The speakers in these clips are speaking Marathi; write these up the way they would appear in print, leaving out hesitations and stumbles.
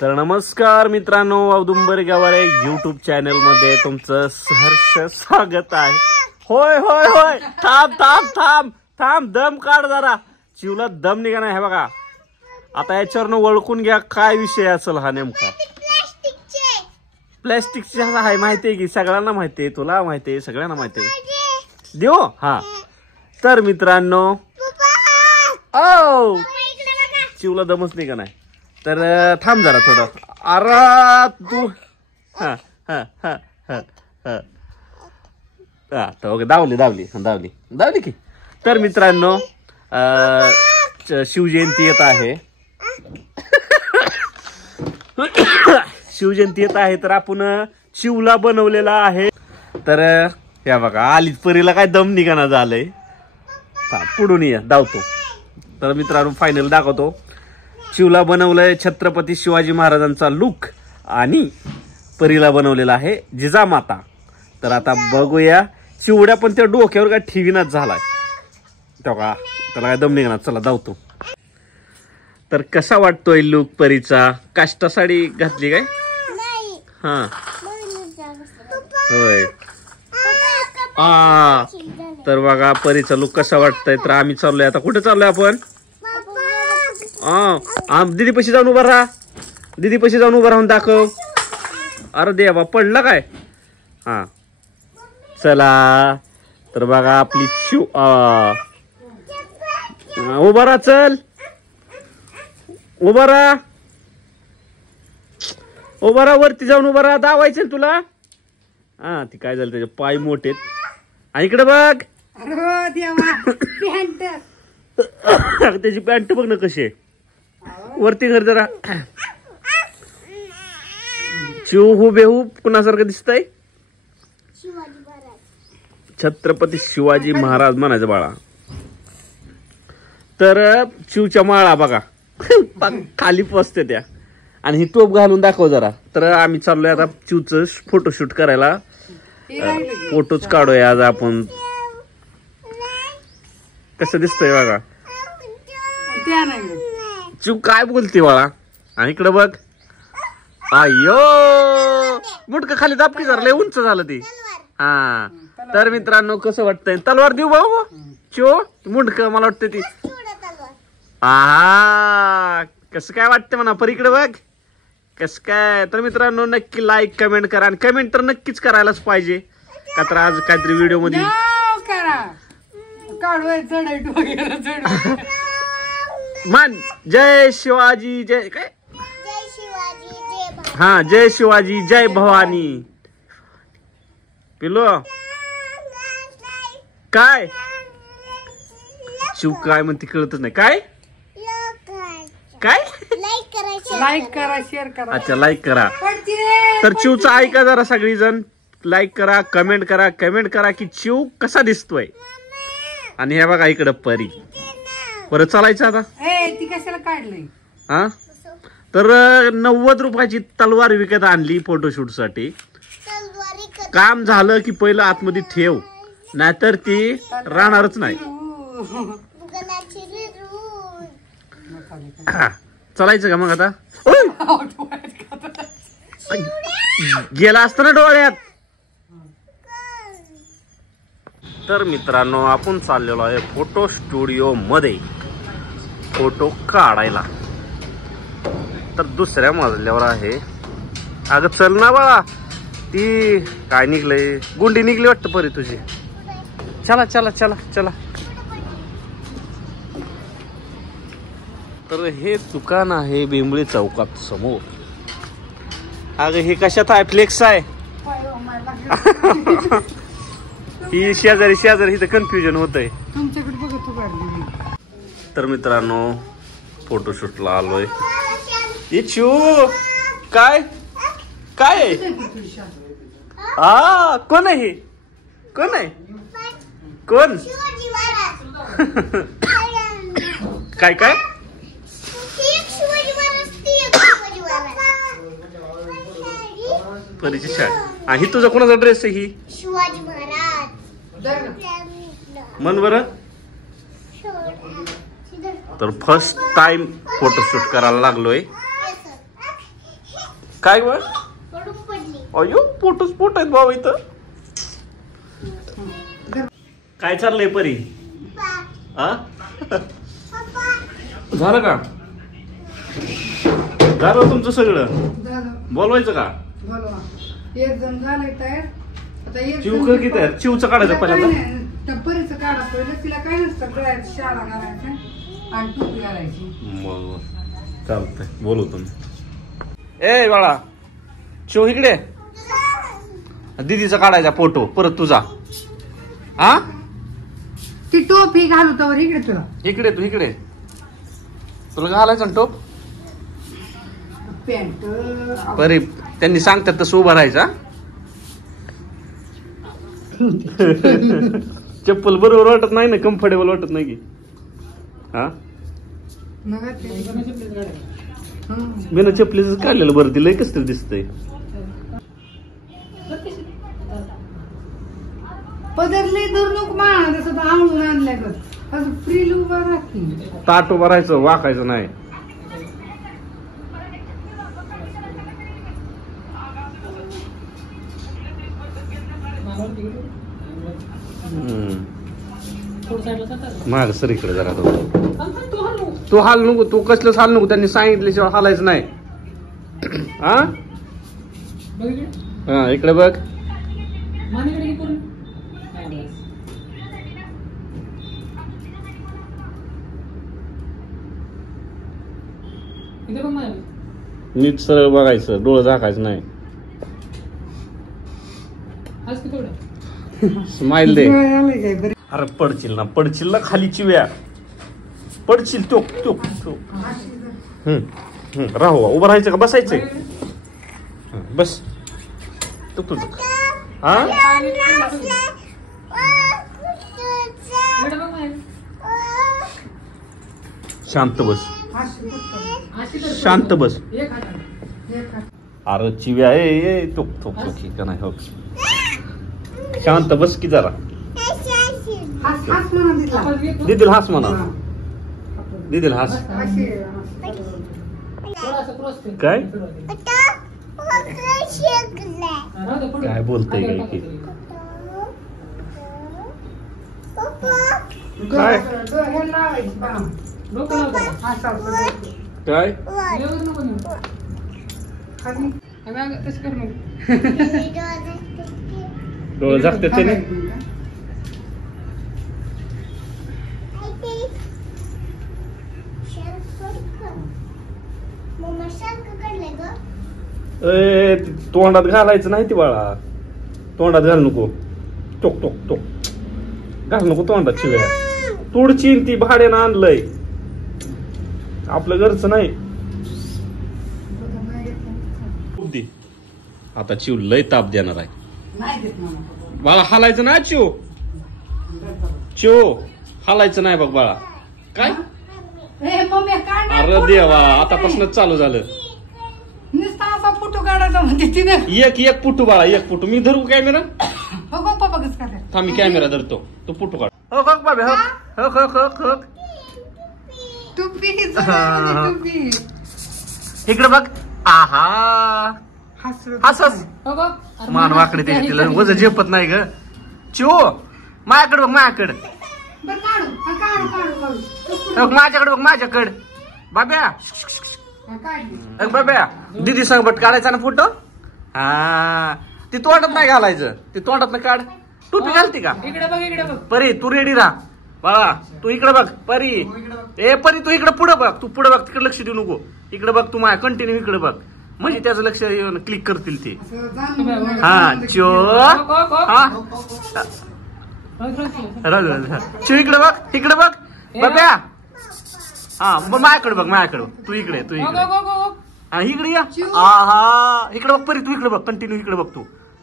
तर नमस्कार मित्रांनो, औदुंबर गवारे YouTube चॅनल मध्ये तुमचं सहर्ष स्वागत आहे. होय होय होय, थांब थांब थांब थांब, दम काढ जरा. चिवला दम निघा नाही. हे बघा, आता याच्यावरनं ओळखून घ्या काय विषय असेल हा नेमका. प्लॅस्टिकचे आहे माहितीये की सगळ्यांना माहितीये, तुला माहितीये, सगळ्यांना माहितीये. देऊ हा. तर मित्रांनो, ओ चिवला दमच निघा नाही. तर थांब जरा थोडं. अरे तू हा हा हा हा हा दावली दावली दावली दावली की. तर मित्रांनो, शिवजयंती येत आहे. शिवजयंती येत आहे, तर आपण शिवला बनवलेला आहे. तर या बघा, आलीच परीला काय दम निघाना झालंय. पुढून या धावतो. तर मित्रांनो, फायनल दाखवतो. शिवला बनवलंय छत्रपती शिवाजी महाराजांचा लुक आणि परीला बनवलेला आहे जिजामाता. तर आता बघूया. शिवड्या पण त्या डोक्यावर काय ठेवीनाच झालाय. तेव्हा त्याला काय दम निघणार. चला धावतो. तर कसा वाटतोय लुक परीचा? काष्टा साडी घातली काय? हा होय. तर बघा परीचा लुक कसा वाटतंय. तर आम्ही चाललोय आता. कुठे चाललोय आपण? दीदी पशी जाऊन उभा राहा. दीदी पशी जाऊन उभा राहून दाखव. अरे देवा, पडला काय? हा चला. तर बघा आपली शिव उभा राहा. चल उभा राहा. उभा राहा. वरती जाऊन उभा राहा. दावायचं तुला. हा ती काय झालं, त्याचे पाय मोठेत. आणि इकडे बघ. त्याची पॅन्ट बघ ना कशी आहे. वरती घर जरा. शिव हुबेहूब कुणासारखं दिसतंय? छत्रपती शिवाजी महाराज म्हणायचं बाळा. तर शिवच्या माळा बघा खाली पोचते त्या. आणि ही टोप घालून दाखव जरा. तर आम्ही चाललोय आता चिवचं फोटोशूट करायला. फोटोच काढूया आज आपण. कसं दिसतंय बघा. चिव काय बोलते बाळा. आणि इकडे बघ. अय्यो, मुटक खाली दाबकी जरा, लय उंच झालं ती. हा तर मित्रांनो, कसं वाटतंय? तलवार देऊ भाऊ. चो मुंडक मला वाटतं ती. हा कसं काय वाटतं म्हणा. पर इकडे बघ कसं काय. तर मित्रांनो, नक्की लाईक कमेंट करा. आणि कमेंट तर नक्कीच करायलाच पाहिजे. का तर आज काहीतरी व्हिडिओ मध्ये मान जय शिवाजी जय काय. हा जय शिवाजी जय भवानी. पिलो काय शिव काय म्हणते कळतच नाही. काय काय लाईक करा, शेअर करा. अच्छा लाईक करा. तर चिवचा ऐका जरा सगळीजण. लाईक करा, कमेंट करा. कमेंट करा की चिव कसा दिसतोय. आणि हे बघा इकडं परी. परत चालायचं आता. ती कशाला काढलंय? हा तर 90 रुपयाची तलवार विकत आणली फोटोशूट साठी. काम झालं की पहिलं आतमध्ये ठेव, नाहीतर ती राहणारच नाही. चालायचं का मग आता? गेला असतं ना डोळ्यात. तर मित्रांनो, आपण चाललेलो आहे फोटो स्टुडिओ मध्ये फोटो काढायला. तर दुसऱ्या मजल्यावर आहे. अगं चल ना बाळा. ती काय निघलंय, गुंडी निघली वाटतं परी तुझी. चला चला चला चला. तर हे दुकान आहे बेंबळी चौकात समोर. अगं हे कशात आहे? फ्लेक्स आहे. ही शेजारी शेजारी इथं कन्फ्युजन होतंय. तर मित्रांनो, फोटोशूटला आलोय. इच्छू काय काय हा कोण आहे? कोण आहे? कोण काय काय? परीची शाळा. ही तुझा कोणाचा ड्रेस आहे? ही शिवाजी महाराज. मन बरं. तर फर्स्ट टाइम फोटोशूट करायला लागलोय. काय व अयो पोटच पोट आहेत बाबा इथं. काय चाललंय परी? हा झालं का? झालं तुमचं सगळं? बोलवायचं का? एक जण झालंय तयार. आता एक चिव कर की तयार. चिवचं काढायचं पहिल्यांदा. टप्परीचं काढा पहिलं. तिला काय नसतं करायचं. शाळा घालायचं आणि टोपी घालायची. मग चालतंय बोलवतो मी. ए बाळा चिव इकडे. दीदीचा काढायचा फोटो परत तुझा. हा ती टोपी घालू तर इकडे तुला. इकडे तू इकडे. तुला घालायचं ना टोप. पॅन्ट परी त्यांनी सांगतात तसं उभा राहायचा. चप्पल बरोबर वाटत नाही ना. कम्फर्टेबल वाटत नाही की. हा बिना चपलीच काढलेलं बरं. तिला कस तरी दिसतंय. पदरले धरू नको मान. तसं आवळून आणल्या ग. असं फ्री उभा राहते. ताट उभा राहायचं वाकायचं नाही. माग सर इकडे जरा. तू हाल नको. तू कसलंच हाल नको. त्यांनी सांगितल्याशिवाय हालायचं नाही. हा हा इकडे बघ. नीट सरळ बघायचं. डोळं झाकायचं नाही. स्माइल दे. अरे पडशील ना. पडशील ना खाली चिव्या. पडशील. तो तो तो राहू. उभं राहायचं का बसायचंय? बस तो तुझं. हा शांत बस. शांत बस. अरे चिव्या ए तो तो का नाही. हो शांत बस की जरा. दीदील हास म्हणा. दीदील हास. काय काय बोलतय काय की? काय काय डोळे झाकते त्याने. तोंडात घालायचं नाही ती बाळा. तोंडात घाल नको. टोक टोक टोक घाल नको तोंडात शिव्या. तुडची ती भाड्यानं आणलंय. आपलं घरचं नाही. आता चिव लय ताप देणार आहे. बाळा हालायचं ना. चिव चिव हालायचं नाही बघ बाळा. काय अरे देवा आतापासूनच चालू झालं. फोटो काढायचा म्हणते तिने. एक एक पुटू बाळा. एक पुटू. मी धरू कॅमेरा. थांब मी कॅमेरा धरतो. तो पुटू काढ. हो बाबा. हो हो हो हो. इकडे बघ. आहा हस. मान वाकडे ते तिला वज झेपत नाही ग. चिओ माझ्याकडे बघ. माझ्याकडे माझ्याकडे बघ. माझ्याकडे बाब्या. बाब्या दीदी संगट काढायचा ना फोटो. हा ती तोंडात नाही घालायचं. ती तोंडात नाही काढ. टोपी घालती का? परी तू रेडी राहा बाळा. तू इकडे बघ. परी ए परी तू इकडे पुढे बघ. तू पुढे बघ. तिकडे लक्ष देऊ नको. इकडे बघ. तू माझ्या कंटिन्यू इकडे बघ. म्हणजे त्याचं लक्ष क्लिक करतील ते. हा चो. हा चो इकडे बघ. इकडे बघ बाब्या. हा माझ्याकडे बघ. माझ्याकडे तू इकडे. तू इकडे. हा इकडे या. हा इकडे बघ परी. तू इकडे बघ. कंटिन्यू इकडे बघ तू.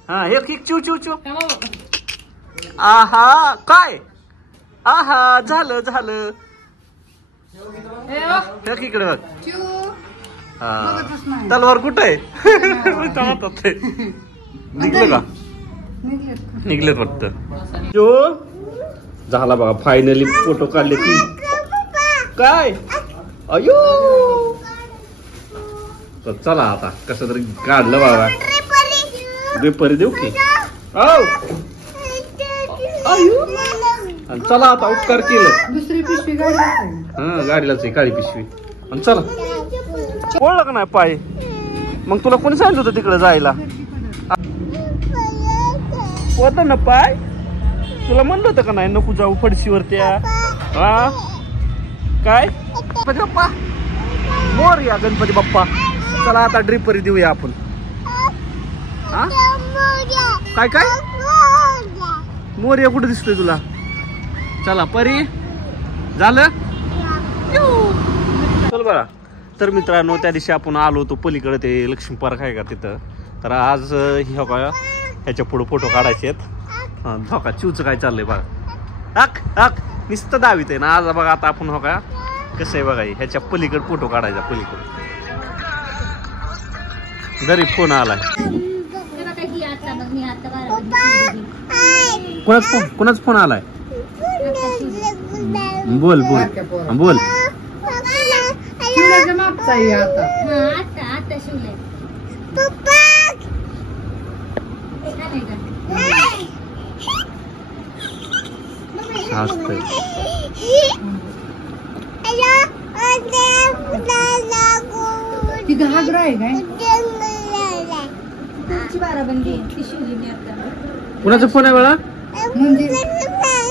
हा एक एक चिव चिव चिव. आहा काय. आहा झालं झालं. इकडे बघ. तलवार कुठे आहे? निघलं का? निघले फक्त. जो झाला बघा फायनली फोटो काढले ती. काय अयो तर चला आता कसं तरी काढलं बाबा. ड्रिपर देऊ की आणि चला आता उपकार केलं. दुसरी पिशवी गाडी हा गाडीलाच आहे काळी पिशवी. आणि चला ओळख का नाही पाय. मग तुला कोणी सांगितलं होतं तिकडे जायला. होतं ना पाय. तुला म्हणलं होतं का नाही नको जाऊ फडशीवर त्या. हा काय गणपती बाप्पा मोरया गणपती बाप्पा. चला आता ड्रिपरी देऊया आपण. हा काय काय मोरया कुठे दिसतोय तुला. चला परी झालं चल बघा. तर मित्रांनो त्या दिवशी आपण आलो होतो पलीकडे ते लक्ष्मी पार्क आहे का तिथं. तर आज हो का ह्याच्या पुढे फोटो काढायचे आहेत. हो का चिवचं काय चाललंय बघा. हक हक नुसतं दावीत आहे ना आज बघा. आता आपण हो का कसं आहे बघा ह्याच्या पलीकडे फोटो काढायचा. पलीकडे जरी फोन आलाय. कोणाच फोन आलाय. बोल बोल बोल. शिवल्याच्या मागचा आहे आता. ती घागरा आहे काय. कुणाचा फोन आहे बाळा. म्हणजे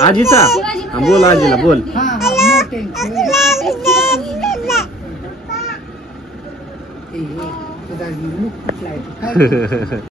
आजीचा. बोल आजीला बोल. हा हा मोठे ते मुख कुठला आहे.